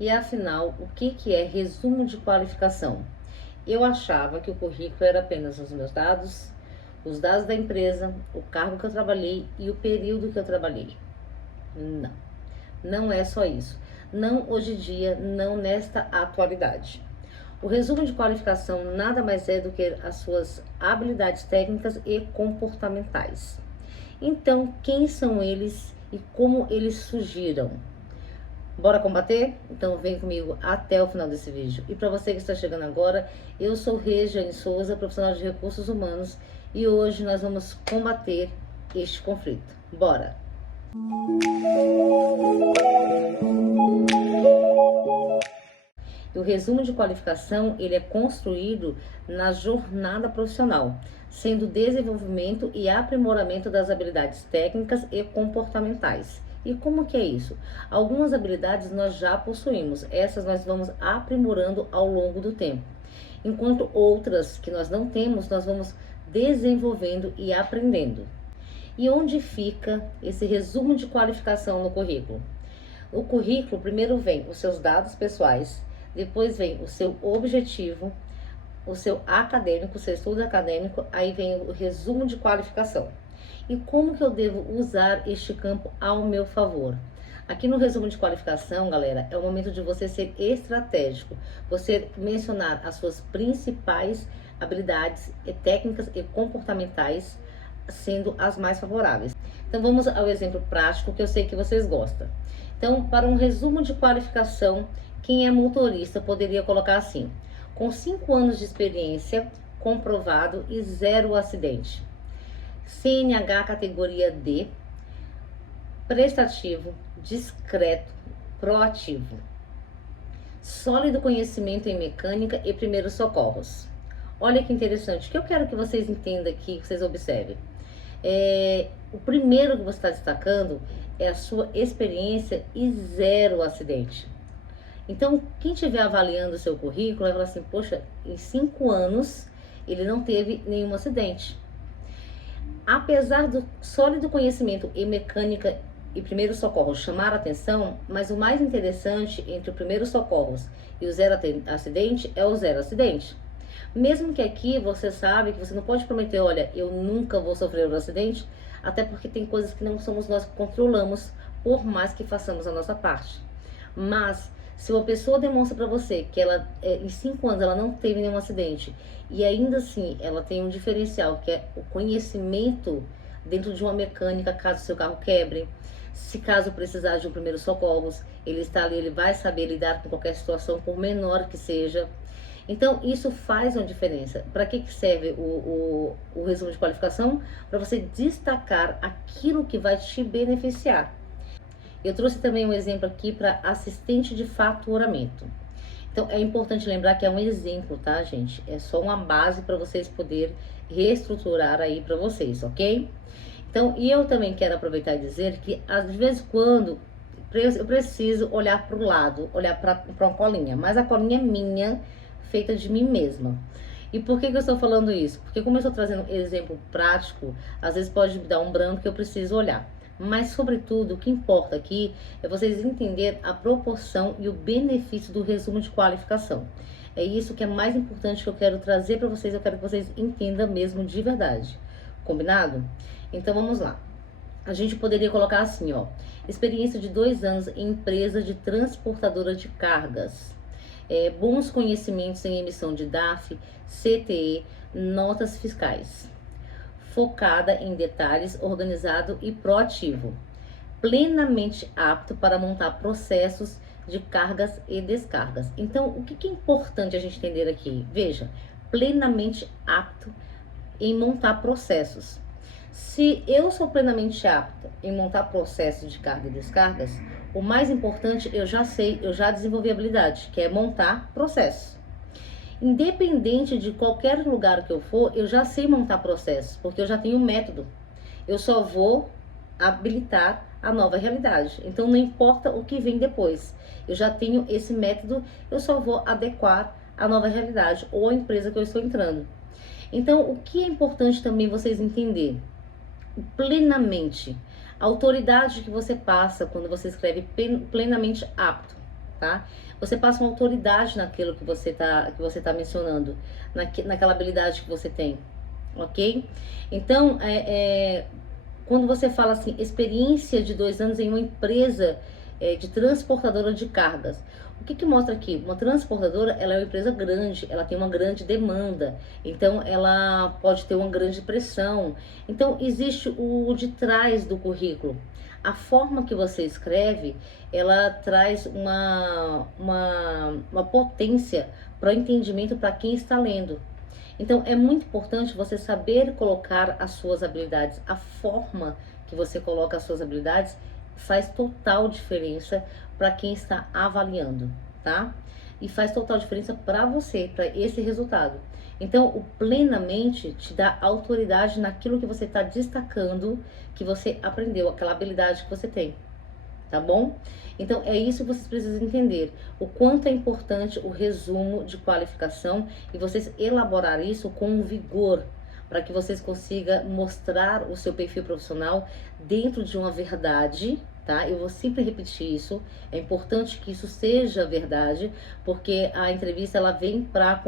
E afinal, o que é resumo de qualificação? Eu achava que o currículo era apenas os dados da empresa, o cargo que eu trabalhei e o período que eu trabalhei. Não, não é só isso. Não hoje em dia, não nesta atualidade. O resumo de qualificação nada mais é do que as suas habilidades técnicas e comportamentais. Então, quem são eles e como eles surgiram? Bora combater? Então vem comigo até o final desse vídeo. E para você que está chegando agora, eu sou Regiane Souza, profissional de recursos humanos, e hoje nós vamos combater este conflito. Bora! O resumo de qualificação, ele é construído na jornada profissional, sendo desenvolvimento e aprimoramento das habilidades técnicas e comportamentais. E como que é isso? Algumas habilidades nós já possuímos, essas nós vamos aprimorando ao longo do tempo. Enquanto outras que nós não temos, nós vamos desenvolvendo e aprendendo. E onde fica esse resumo de qualificação no currículo? O currículo primeiro vem os seus dados pessoais, depois vem o seu objetivo, o seu acadêmico, o seu estudo acadêmico, aí vem o resumo de qualificação. E como que eu devo usar este campo ao meu favor? Aqui no resumo de qualificação, galera, é o momento de você ser estratégico, você mencionar as suas principais habilidades técnicas e comportamentais, sendo as mais favoráveis. Então vamos ao exemplo prático que eu sei que vocês gostam. Então, para um resumo de qualificação, quem é motorista poderia colocar assim: com 5 anos de experiência, comprovado e 0 acidente. CNH categoria D, prestativo, discreto, proativo. Sólido conhecimento em mecânica e primeiros socorros. Olha que interessante, o que eu quero que vocês entendam aqui, que vocês observem. O primeiro que você está destacando é a sua experiência e 0 acidente. Então, quem estiver avaliando o seu currículo vai falar assim: poxa, em 5 anos ele não teve nenhum acidente. Apesar do sólido conhecimento em mecânica e primeiros socorros chamar a atenção, mas o mais interessante entre o primeiros socorros e o 0 acidente é o 0 acidente. Mesmo que aqui você sabe que você não pode prometer: olha, eu nunca vou sofrer um acidente, até porque tem coisas que não somos nós que controlamos, por mais que façamos a nossa parte. Mas se uma pessoa demonstra para você que ela em 5 anos ela não teve nenhum acidente e ainda assim ela tem um diferencial, que é o conhecimento dentro de uma mecânica, caso seu carro quebre, se caso precisar de um primeiro socorros, ele está ali, ele vai saber lidar com qualquer situação, por menor que seja. Então, isso faz uma diferença. Para que serve o resumo de qualificação? Para você destacar aquilo que vai te beneficiar. Eu trouxe também um exemplo aqui para assistente de faturamento. Então, é importante lembrar que é um exemplo, tá, gente? É só uma base para vocês poderem reestruturar aí para vocês, ok? Então, e eu também quero aproveitar e dizer que, às vezes, quando eu preciso olhar para o lado, olhar para uma colinha, mas a colinha é minha, feita de mim mesma. E por que eu estou falando isso? Porque como eu estou trazendo exemplo prático, às vezes pode me dar um branco que eu preciso olhar. Mas, sobretudo, o que importa aqui é vocês entenderem a proporção e o benefício do resumo de qualificação. É isso que é mais importante que eu quero trazer para vocês, eu quero que vocês entendam mesmo de verdade. Combinado? Então, vamos lá. A gente poderia colocar assim, ó: experiência de 2 anos em empresa de transportadora de cargas. Bons conhecimentos em emissão de DAF, CTE, notas fiscais. Focada em detalhes, organizado e proativo. Plenamente apto para montar processos de cargas e descargas. Então, o que é importante a gente entender aqui? Veja, plenamente apto em montar processos. Se eu sou plenamente apto em montar processos de carga e descargas, o mais importante eu já sei, eu já desenvolvi a habilidade, que é montar processos. Independente de qualquer lugar que eu for, eu já sei montar processos, porque eu já tenho um método. Eu só vou habilitar a nova realidade. Então, não importa o que vem depois. Eu já tenho esse método, eu só vou adequar a nova realidade ou a empresa que eu estou entrando. Então, o que é importante também vocês entenderem? Plenamente. A autoridade que você passa quando você escreve plenamente apto. tá? Você passa uma autoridade naquilo que você tá mencionando, naquela habilidade que você tem, ok? Então, quando você fala assim, experiência de 2 anos em uma empresa de transportadora de cargas, o que mostra aqui? Uma transportadora, ela é uma empresa grande, ela tem uma grande demanda, então ela pode ter uma grande pressão. Então, existe o de trás do currículo. A forma que você escreve, ela traz uma potência para o entendimento para quem está lendo. Então, é muito importante você saber colocar as suas habilidades. A forma que você coloca as suas habilidades faz total diferença para quem está avaliando, tá? E faz total diferença para você, para esse resultado. Então, o plenamente te dá autoridade naquilo que você está destacando, que você aprendeu, aquela habilidade que você tem, tá bom? Então, é isso que vocês precisam entender, o quanto é importante o resumo de qualificação e vocês elaborar isso com vigor, para que vocês consigam mostrar o seu perfil profissional dentro de uma verdade, tá? Eu vou sempre repetir isso, é importante que isso seja verdade, porque a entrevista ela vem para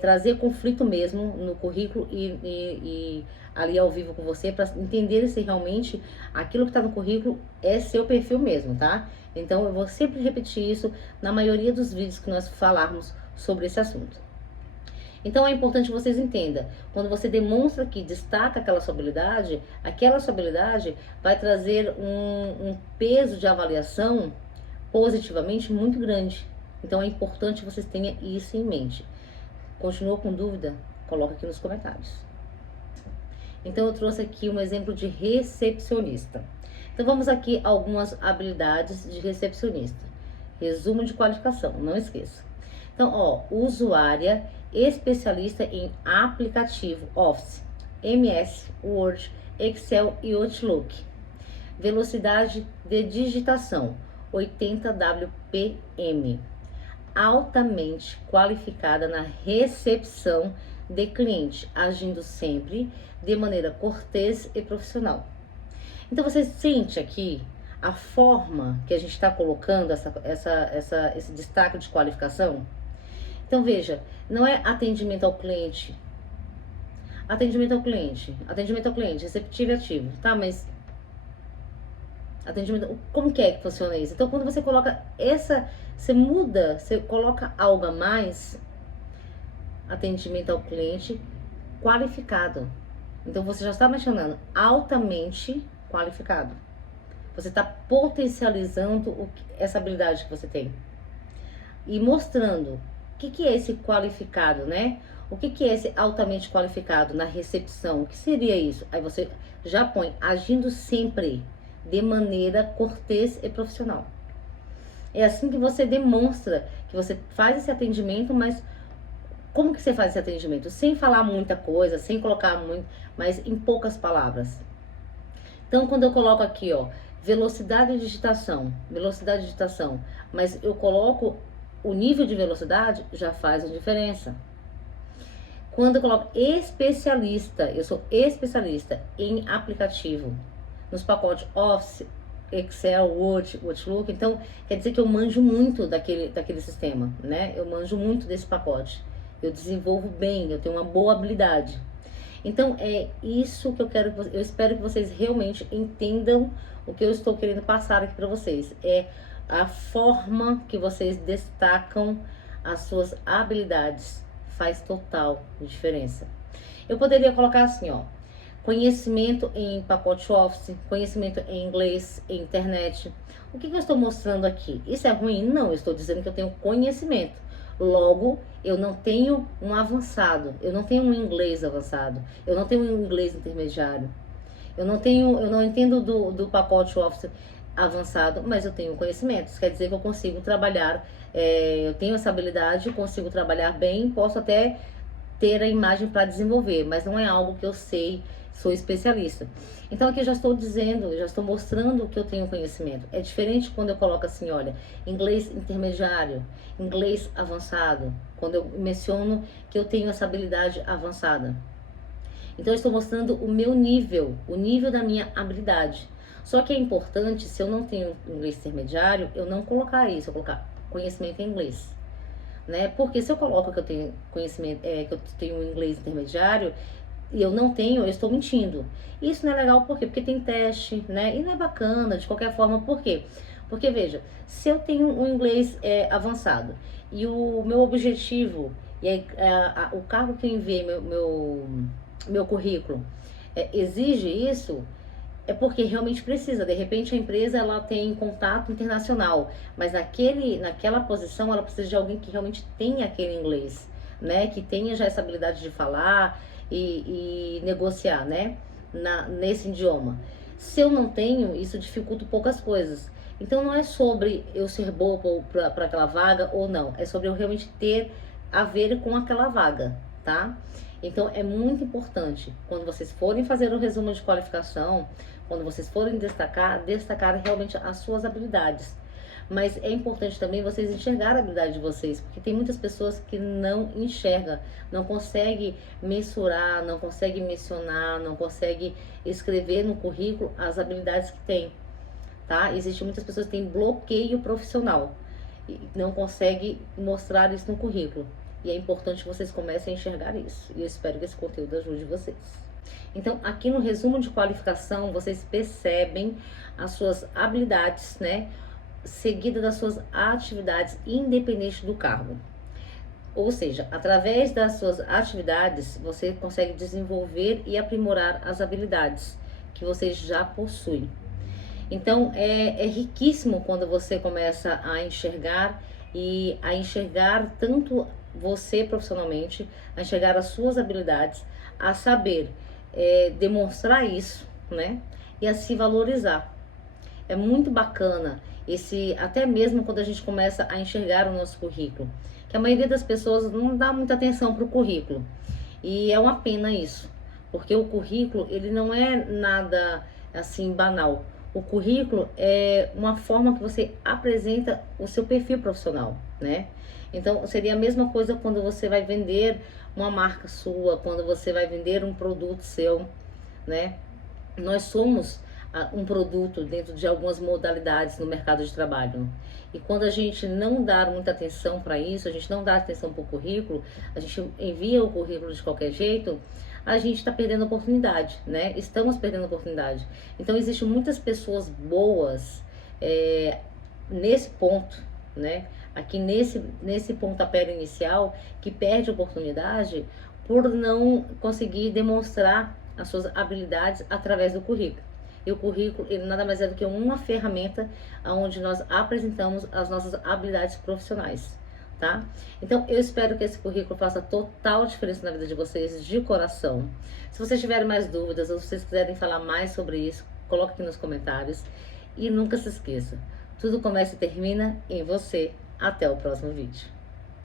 trazer conflito mesmo no currículo e ali ao vivo com você, para entender se realmente aquilo que está no currículo é seu perfil mesmo, tá? Então eu vou sempre repetir isso na maioria dos vídeos que nós falarmos sobre esse assunto. Então é importante que vocês entendam, quando você demonstra que destaca aquela sua habilidade vai trazer um peso de avaliação positivamente muito grande. Então é importante que vocês tenham isso em mente. Continua com dúvida? Coloca aqui nos comentários. Então eu trouxe aqui um exemplo de recepcionista. Então vamos aqui a algumas habilidades de recepcionista. Resumo de qualificação, não esqueça. Então, ó, usuária especialista em aplicativo Office, MS, Word, Excel e Outlook. Velocidade de digitação, 80 WPM. Altamente qualificada na recepção de cliente, agindo sempre de maneira cortês e profissional. Então você sente aqui a forma que a gente está colocando esse destaque de qualificação? Então veja, não é atendimento ao cliente, atendimento ao cliente, receptivo e ativo, tá? Mas atendimento, como que funciona isso? Então quando você coloca você muda, você coloca algo a mais, atendimento ao cliente qualificado. Então você já está mencionando altamente qualificado. Você está potencializando essa habilidade que você tem. E mostrando o que é esse qualificado, né? O que é esse altamente qualificado na recepção? O que seria isso? Aí você já põe agindo sempre de maneira cortês e profissional. É assim que você demonstra que você faz esse atendimento, mas como que você faz esse atendimento? Sem falar muita coisa, sem colocar muito, mas em poucas palavras. Então, quando eu coloco aqui, ó, velocidade de digitação, mas eu coloco o nível de velocidade, já faz a diferença. Quando eu coloco especialista, eu sou especialista em aplicativo, nos pacotes Office, Excel, Word, Outlook, então quer dizer que eu manjo muito daquele sistema, né? Eu manjo muito desse pacote, eu desenvolvo bem, eu tenho uma boa habilidade. Então é isso que eu espero que vocês realmente entendam o que eu estou querendo passar aqui para vocês. É a forma que vocês destacam as suas habilidades, faz total diferença. Eu poderia colocar assim, ó, conhecimento em pacote Office, conhecimento em inglês, em internet. O que eu estou mostrando aqui? Isso é ruim? Não, eu estou dizendo que eu tenho conhecimento. Logo, eu não tenho um avançado, eu não tenho um inglês avançado, eu não tenho um inglês intermediário. Eu não entendo do pacote Office avançado, mas eu tenho conhecimento. Isso quer dizer que eu consigo trabalhar, eu tenho essa habilidade, consigo trabalhar bem, posso até ter a imagem para desenvolver, mas não é algo que eu sei, sou especialista. Então aqui eu já estou dizendo, já estou mostrando que eu tenho conhecimento. É diferente quando eu coloco assim, olha, inglês intermediário, inglês avançado, quando eu menciono que eu tenho essa habilidade avançada. Então eu estou mostrando o meu nível, o nível da minha habilidade. Só que é importante, se eu não tenho inglês intermediário, eu não colocar isso, eu colocar conhecimento em inglês, né? Porque se eu coloco que eu tenho conhecimento, que eu tenho inglês intermediário e eu não tenho, eu estou mentindo. Isso não é legal, por quê? Porque tem teste, né? E não é bacana de qualquer forma, por quê? Porque veja, se eu tenho um inglês avançado e o meu objetivo e aí, o cargo que eu enviei meu currículo exige isso, é porque realmente precisa. De repente a empresa ela tem contato internacional, mas naquela posição ela precisa de alguém que realmente tenha aquele inglês, né? Que tenha já essa habilidade de falar e negociar, né? Nesse idioma. Se eu não tenho, isso dificulta poucas coisas. Então não é sobre eu ser boa para aquela vaga ou não, é sobre eu realmente ter a ver com aquela vaga, tá? Então é muito importante quando vocês forem fazer o resumo de qualificação, quando vocês forem destacar realmente as suas habilidades. Mas é importante também vocês enxergar a habilidade de vocês, porque tem muitas pessoas que não enxergam, não conseguem mensurar, não conseguem mencionar, não conseguem escrever no currículo as habilidades que tem, tá? Existem muitas pessoas que têm bloqueio profissional e não conseguem mostrar isso no currículo. E é importante que vocês comecem a enxergar isso. E eu espero que esse conteúdo ajude vocês. Então, aqui no resumo de qualificação, vocês percebem as suas habilidades, né? Seguida das suas atividades, independente do cargo. Ou seja, através das suas atividades, você consegue desenvolver e aprimorar as habilidades que você já possui. Então, é riquíssimo quando você começa a enxergar e a enxergar tanto você profissionalmente, a enxergar as suas habilidades, a saber demonstrar isso, né? E a se valorizar. É muito bacana até mesmo quando a gente começa a enxergar o nosso currículo, que a maioria das pessoas não dá muita atenção para o currículo. E é uma pena isso, porque o currículo, ele não é nada assim banal. O currículo é uma forma que você apresenta o seu perfil profissional, né? Então, seria a mesma coisa quando você vai vender uma marca sua, quando você vai vender um produto seu, né? Nós somos um produto dentro de algumas modalidades no mercado de trabalho. E quando a gente não dá muita atenção para isso, a gente não dá atenção para o currículo, a gente envia o currículo de qualquer jeito, a gente está perdendo a oportunidade, né? Estamos perdendo a oportunidade. Então, existem muitas pessoas boas nesse ponto, né? Aqui nesse pontapé inicial, que perde a oportunidade por não conseguir demonstrar as suas habilidades através do currículo. E o currículo, ele nada mais é do que uma ferramenta onde nós apresentamos as nossas habilidades profissionais, tá? Então, eu espero que esse currículo faça total diferença na vida de vocês, de coração. Se vocês tiverem mais dúvidas ou se vocês quiserem falar mais sobre isso, coloque aqui nos comentários. E nunca se esqueça, tudo começa e termina em você. Até o próximo vídeo.